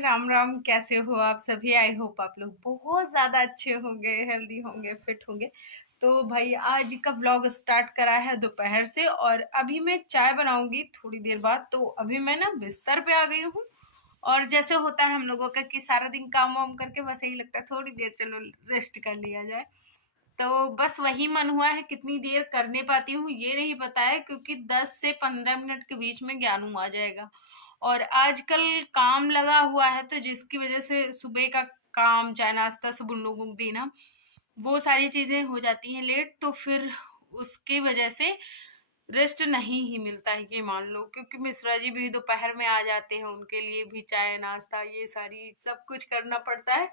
राम राम। कैसे हो आप सभी? आई होप आप लोग बहुत ज़्यादा अच्छे होंगे, हेल्दी होंगे, फिट होंगे। तो भाई आज का व्लॉग स्टार्ट करा है दोपहर से और अभी मैं चाय बनाऊंगी थोड़ी देर बाद। तो अभी मैं ना बिस्तर पे आ गई हूँ। और जैसे होता है हम लोगों का कि सारा दिन काम वाम करके बस यही लगता है थोड़ी देर चलो रेस्ट कर लिया जाए। तो बस वही मन हुआ है। कितनी देर करने पाती हूँ ये नहीं पता है, क्योंकि 10 से 15 मिनट के बीच में ज्ञानू आ जाएगा। और आजकल काम लगा हुआ है तो जिसकी वजह से सुबह का काम, चाय नाश्ता सब उन लोगों को देना, वो सारी चीजें हो जाती हैं लेट। तो फिर उसकी वजह से रेस्ट नहीं ही मिलता है, ये मान लो। क्योंकि मिश्रा जी भी दोपहर में आ जाते हैं, उनके लिए भी चाय नाश्ता ये सारी सब कुछ करना पड़ता है।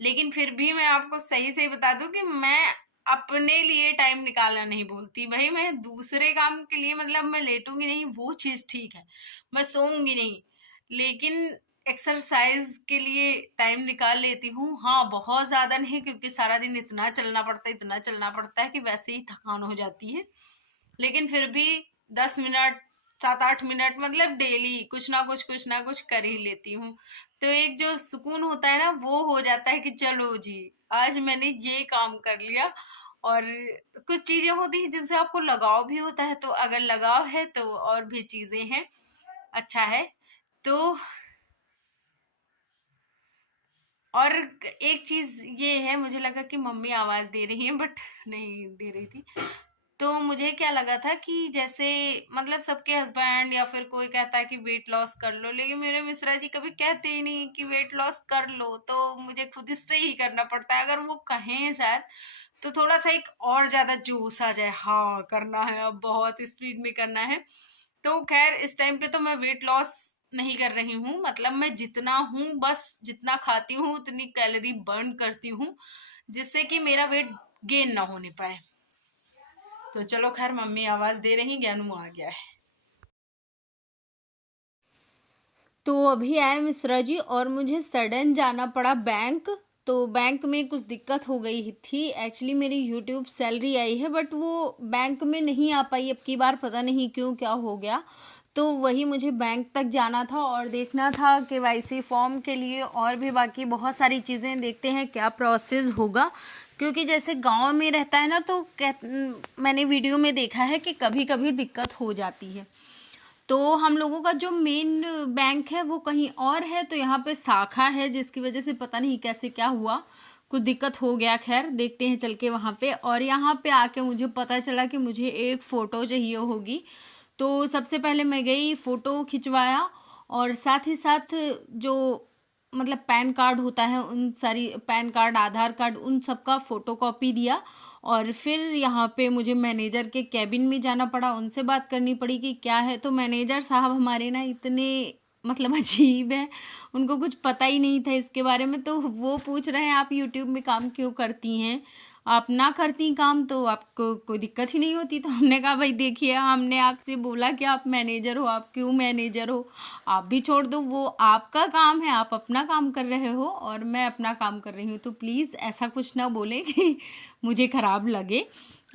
लेकिन फिर भी मैं आपको सही से बता दूं कि मैं अपने लिए टाइम निकालना नहीं भूलती। भाई मैं दूसरे काम के लिए मतलब मैं लेटूंगी नहीं, वो चीज ठीक है, मैं सोऊंगी नहीं, लेकिन एक्सरसाइज के लिए टाइम निकाल लेती हूँ। हाँ, बहुत ज्यादा नहीं, क्योंकि सारा दिन इतना चलना पड़ता है, इतना चलना पड़ता है कि वैसे ही थकान हो जाती है। लेकिन फिर भी 10 मिनट, 7-8 मिनट मतलब डेली कुछ ना कुछ कर ही लेती हूँ। तो एक जो सुकून होता है ना वो हो जाता है कि चलो जी आज मैंने ये काम कर लिया। और कुछ चीजें होती हैं जिनसे आपको लगाव भी होता है, तो अगर लगाव है तो और भी चीजें हैं, अच्छा है। तो और एक चीज ये है, मुझे लगा कि मम्मी आवाज दे रही है बट नहीं दे रही थी। तो मुझे क्या लगा था कि जैसे मतलब सबके हस्बैंड या फिर कोई कहता है कि वेट लॉस कर लो, लेकिन मेरे मिश्रा जी कभी कहते ही नहीं कि वेट लॉस कर लो। तो मुझे खुद से ही करना पड़ता है। अगर वो कहें शायद तो थोड़ा सा एक और ज्यादा जोश आ जाए, हाँ करना है, अब बहुत स्पीड में करना है। तो खैर इस टाइम पे तो मैं वेट लॉस नहीं कर रही हूँ। मतलब मैं जितना हूँ, बस जितना खाती हूँ उतनी कैलोरी बर्न करती हूँ, जिससे कि मेरा वेट गेन ना होने पाए। तो चलो खैर, मम्मी आवाज दे रही, ज्ञानू आ गया है। तो अभी आए मिश्रा जी और मुझे सडन जाना पड़ा बैंक। तो बैंक में कुछ दिक्कत हो गई थी। एक्चुअली मेरी यूट्यूब सैलरी आई है बट वो बैंक में नहीं आ पाई अब की बार, पता नहीं क्यों, क्या हो गया। तो वही मुझे बैंक तक जाना था और देखना था केवाईसी फॉर्म के लिए, और भी बाकी बहुत सारी चीज़ें। देखते हैं क्या प्रोसेस होगा, क्योंकि जैसे गांव में रहता है ना तो मैंने वीडियो में देखा है कि कभी कभी दिक्कत हो जाती है। तो हम लोगों का जो मेन बैंक है वो कहीं और है, तो यहाँ पे शाखा है, जिसकी वजह से पता नहीं कैसे क्या हुआ, कुछ दिक्कत हो गया। खैर देखते हैं चल के वहाँ पे। और यहाँ पे आके मुझे पता चला कि मुझे एक फ़ोटो चाहिए होगी। तो सबसे पहले मैं गई, फ़ोटो खिंचवाया, और साथ ही साथ जो मतलब पैन कार्ड होता है, उन सारी पैन कार्ड, आधार कार्ड, उन सब का फ़ोटो कॉपी दिया। और फिर यहाँ पे मुझे मैनेजर के कैबिन में जाना पड़ा, उनसे बात करनी पड़ी कि क्या है। तो मैनेजर साहब हमारे ना इतने मतलब अजीब है, उनको कुछ पता ही नहीं था इसके बारे में। तो वो पूछ रहे हैं आप यूट्यूब में काम क्यों करती हैं, आप ना करती काम तो आपको कोई दिक्कत ही नहीं होती। तो हमने कहा भाई देखिए, हमने आपसे बोला कि आप मैनेजर हो, आप क्यों मैनेजर हो, आप भी छोड़ दो, वो आपका काम है, आप अपना काम कर रहे हो और मैं अपना काम कर रही हूँ। तो प्लीज़ ऐसा कुछ ना बोले कि मुझे ख़राब लगे,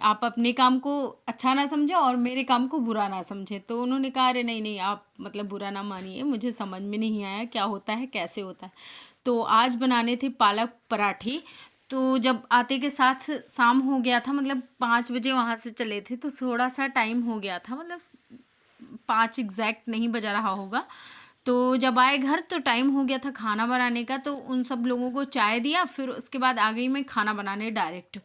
आप अपने काम को अच्छा ना समझे और मेरे काम को बुरा ना समझे। तो उन्होंने कहा अरे नहीं नहीं, आप मतलब बुरा ना मानिए, मुझे समझ में नहीं आया क्या होता है, कैसे होता है। तो आज बनाने थे पालक पराठे। तो जब आते के साथ शाम हो गया था, मतलब 5 बजे वहाँ से चले थे, तो थोड़ा सा टाइम हो गया था, मतलब 5 एग्जैक्ट नहीं बजा रहा होगा। तो जब आए घर तो टाइम हो गया था खाना बनाने का। तो उन सब लोगों को चाय दिया, फिर उसके बाद आ गई मैं खाना बनाने डायरेक्ट।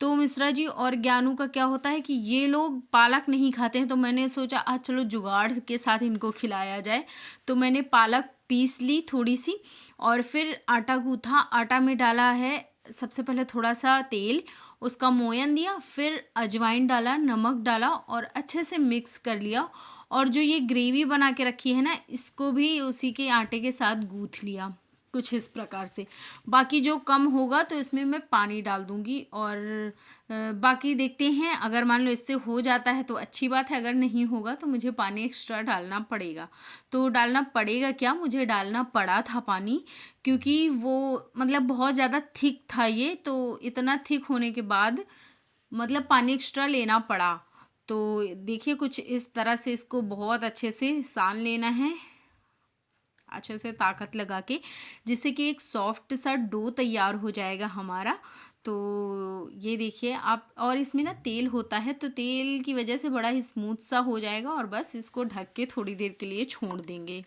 तो मिश्रा जी और ज्ञानू का क्या होता है कि ये लोग पालक नहीं खाते हैं, तो मैंने सोचा आज चलो जुगाड़ के साथ इनको खिलाया जाए। तो मैंने पालक पीस ली थोड़ी सी, और फिर आटा गूथा। आटा में डाला है सबसे पहले थोड़ा सा तेल, उसका मोयन दिया, फिर अजवाइन डाला, नमक डाला और अच्छे से मिक्स कर लिया। और जो ये ग्रेवी बना के रखी है ना, इसको भी उसी के आटे के साथ गूँथ लिया कुछ इस प्रकार से। बाकी जो कम होगा तो इसमें मैं पानी डाल दूँगी। और बाकी देखते हैं, अगर मान लो इससे हो जाता है तो अच्छी बात है, अगर नहीं होगा तो मुझे पानी एक्स्ट्रा डालना पड़ेगा। तो डालना पड़ेगा क्या, मुझे डालना पड़ा था पानी, क्योंकि वो मतलब बहुत ज़्यादा थिक था ये। तो इतना थिक होने के बाद मतलब पानी एक्स्ट्रा लेना पड़ा। तो देखिए कुछ इस तरह से इसको बहुत अच्छे से सान लेना है। अच्छे से ताकत लगा के, जिससे कि एक सॉफ्ट सा डो तैयार हो जाएगा हमारा। तो ये देखिए आप, और इसमें ना तेल होता है तो तेल की वजह से बड़ा ही स्मूथ सा हो जाएगा, और बस इसको ढक के थोड़ी देर के लिए छोड़ देंगे।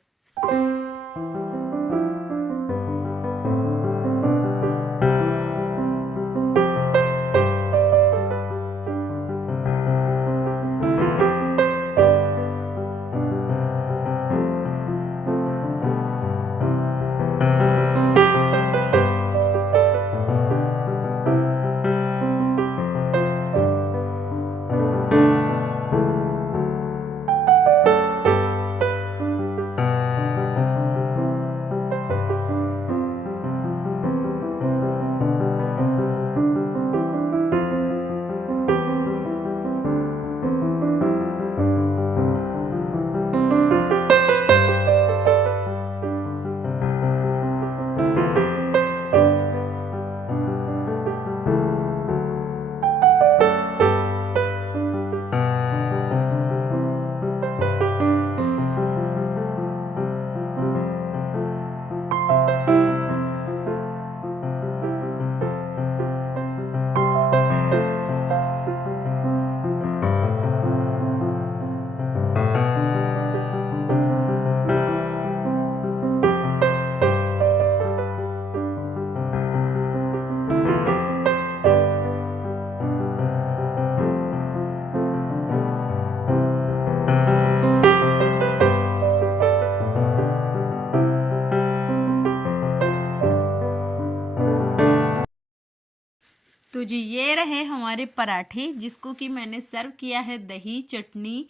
तो जी ये रहे हमारे पराठे, जिसको कि मैंने सर्व किया है दही चटनी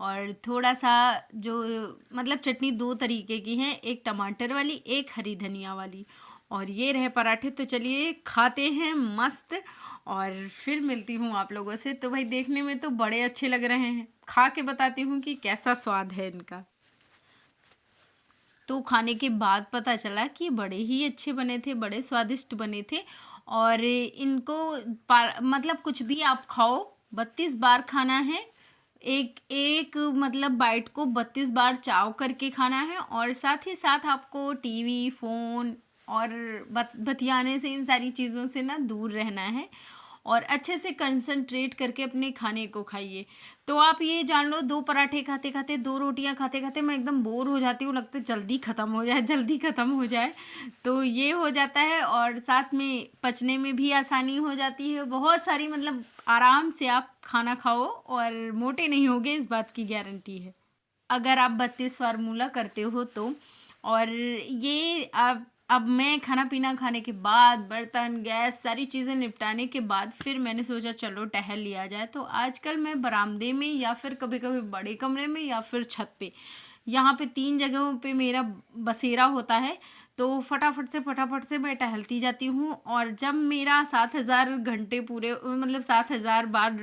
और थोड़ा सा, जो मतलब चटनी दो तरीके की है, एक टमाटर वाली एक हरी धनिया वाली। और ये रहे पराठे। तो चलिए खाते हैं मस्त, और फिर मिलती हूँ आप लोगों से। तो भाई देखने में तो बड़े अच्छे लग रहे हैं, खा के बताती हूँ कि कैसा स्वाद है इनका। तो खाने के बाद पता चला कि बड़े ही अच्छे बने थे, बड़े स्वादिष्ट बने थे। और इनको मतलब कुछ भी आप खाओ, 32 बार खाना है। एक एक मतलब बाइट को 32 बार चाव करके खाना है, और साथ ही साथ आपको टीवी फ़ोन और बतियाने से, इन सारी चीज़ों से ना दूर रहना है, और अच्छे से कंसंट्रेट करके अपने खाने को खाइए। तो आप ये जान लो, 2 पराठे खाते खाते, 2 रोटियां खाते खाते मैं एकदम बोर हो जाती हूँ, लगता है जल्दी ख़त्म हो जाए, जल्दी ख़त्म हो जाए। तो ये हो जाता है, और साथ में पचने में भी आसानी हो जाती है। बहुत सारी मतलब आराम से आप खाना खाओ और मोटे नहीं होगे, इस बात की गारंटी है, अगर आप 32 फार्मूला करते हो तो। और ये अब मैं खाना पीना खाने के बाद, बर्तन गैस सारी चीज़ें निपटाने के बाद, फिर मैंने सोचा चलो टहल लिया जाए। तो आजकल मैं बरामदे में, या फिर कभी कभी बड़े कमरे में, या फिर छत पे, यहाँ पे 3 जगहों पे मेरा बसेरा होता है। तो फटाफट से मैं टहलती जाती हूँ, और जब मेरा 7,000 घंटे पूरे, मतलब 7,000 बार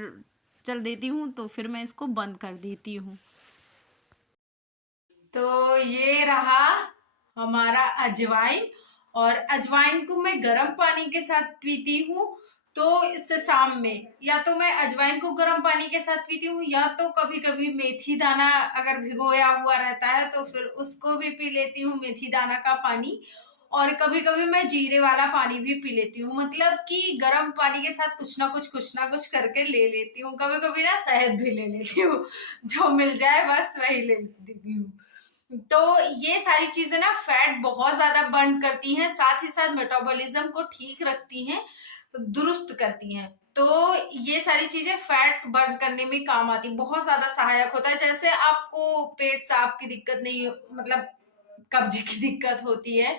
चल देती हूँ, तो फिर मैं इसको बंद कर देती हूँ। तो ये रहा हमारा अजवाइन, और अजवाइन को मैं गर्म पानी के साथ पीती हूँ। तो इससे शाम में या तो मैं अजवाइन को गर्म पानी के साथ पीती हूँ, या तो कभी कभी मेथी दाना अगर भिगोया हुआ रहता है तो फिर उसको भी पी लेती हूँ, मेथी दाना का पानी। और कभी कभी मैं जीरे वाला पानी भी पी लेती हूँ, मतलब कि गर्म पानी के साथ कुछ ना कुछ करके ले लेती हूँ। कभी कभी ना शहद भी ले लेती हूँ, जो मिल जाए बस वही ले लेती हूँ। तो ये सारी चीजें ना फैट बहुत ज्यादा बर्न करती हैं, साथ ही साथ मेटाबॉलिज्म को ठीक रखती हैं, दुरुस्त करती हैं। तो ये सारी चीजें फैट बर्न करने में काम आती, बहुत ज्यादा सहायक होता है। जैसे आपको पेट साफ की दिक्कत नहीं, मतलब कब्ज की दिक्कत होती है,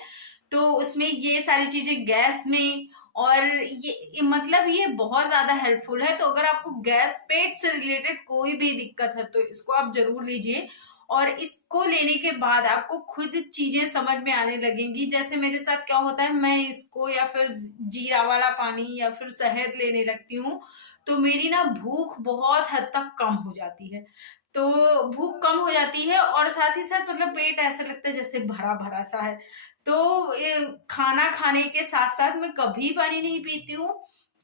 तो उसमें ये सारी चीजें गैस में, और ये मतलब ये बहुत ज्यादा हेल्पफुल है। तो अगर आपको गैस, पेट से रिलेटेड कोई भी दिक्कत है तो इसको आप जरूर लीजिए, और इसको लेने के बाद आपको खुद चीजें समझ में आने लगेंगी। जैसे मेरे साथ क्या होता है, मैं इसको या फिर जीरा वाला पानी या फिर शहद लेने लगती हूँ, तो मेरी ना भूख बहुत हद तक कम हो जाती है। तो भूख कम हो जाती है, और साथ ही साथ मतलब पेट ऐसा लगता है जैसे भरा भरा सा है। तो ये खाना खाने के साथ साथ मैं कभी पानी नहीं पीती हूँ।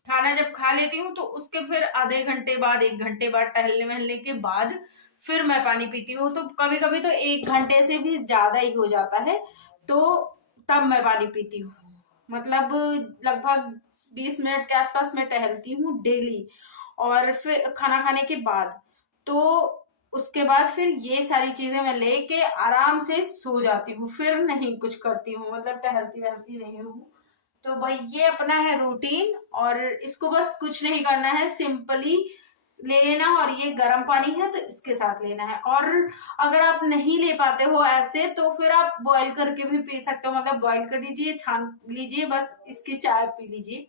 खाना जब खा लेती हूँ तो उसके फिर आधे घंटे बाद, 1 घंटे बाद, टहलने वहलने के बाद फिर मैं पानी पीती हूँ। तो कभी कभी तो 1 घंटे से भी ज्यादा ही हो जाता है, तो तब मैं पानी पीती हूँ। मतलब लगभग 20 मिनट के आसपास मैं टहलती हूँ डेली, और फिर खाना खाने के बाद। तो उसके बाद फिर ये सारी चीजें मैं लेके आराम से सो जाती हूँ, फिर नहीं कुछ करती हूँ, मतलब टहलती वहलती नहीं हूँ। तो भाई ये अपना है रूटीन, और इसको बस कुछ नहीं करना है, सिंपली ले लेना। और ये गर्म पानी है तो इसके साथ लेना है। और अगर आप नहीं ले पाते हो ऐसे, तो फिर आप बॉईल करके भी पी सकते हो, मतलब बॉईल कर लीजिए, छान लीजिए, बस इसकी चाय पी लीजिए,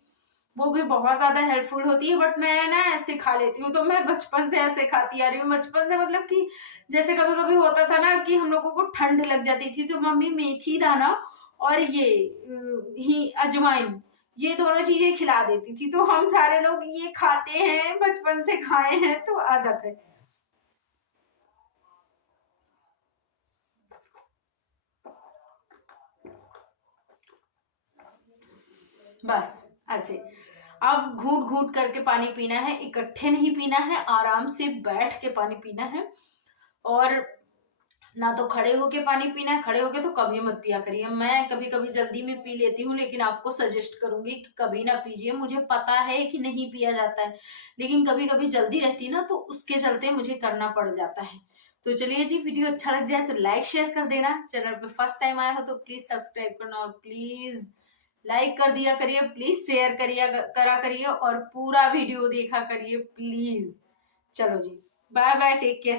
वो भी बहुत ज्यादा हेल्पफुल होती है। बट मैं ना ऐसे खा लेती हूँ, तो मैं बचपन से ऐसे खाती आ रही हूँ, बचपन से, मतलब कि जैसे कभी कभी होता था ना कि हम लोगों को ठंड लग जाती थी, तो मम्मी मेथी दाना और ये ही अजवाइन, ये दोनों चीजें खिला देती थी, तो हम सारे लोग ये खाते हैं, बचपन से खाए हैं, तो आदत है। बस ऐसे। अब घूट घूट करके पानी पीना है, इकट्ठे नहीं पीना है, आराम से बैठ के पानी पीना है। और ना तो खड़े होके पानी पीना है, खड़े होके तो कभी मत पिया करिए। मैं कभी कभी जल्दी में पी लेती हूँ, लेकिन आपको सजेस्ट करूंगी कि कभी ना पीजिए। मुझे पता है कि नहीं पिया जाता है, लेकिन कभी कभी जल्दी रहती है ना, तो उसके चलते मुझे करना पड़ जाता है। तो चलिए जी, वीडियो अच्छा लग जाए तो लाइक शेयर कर देना। चैनल पे फर्स्ट टाइम आया हो तो प्लीज सब्सक्राइब करना, और प्लीज लाइक कर दिया करिए, प्लीज शेयर करिए, करा करिए, और पूरा वीडियो देखा करिए प्लीज। चलो जी, बाय बाय, टेक केयर।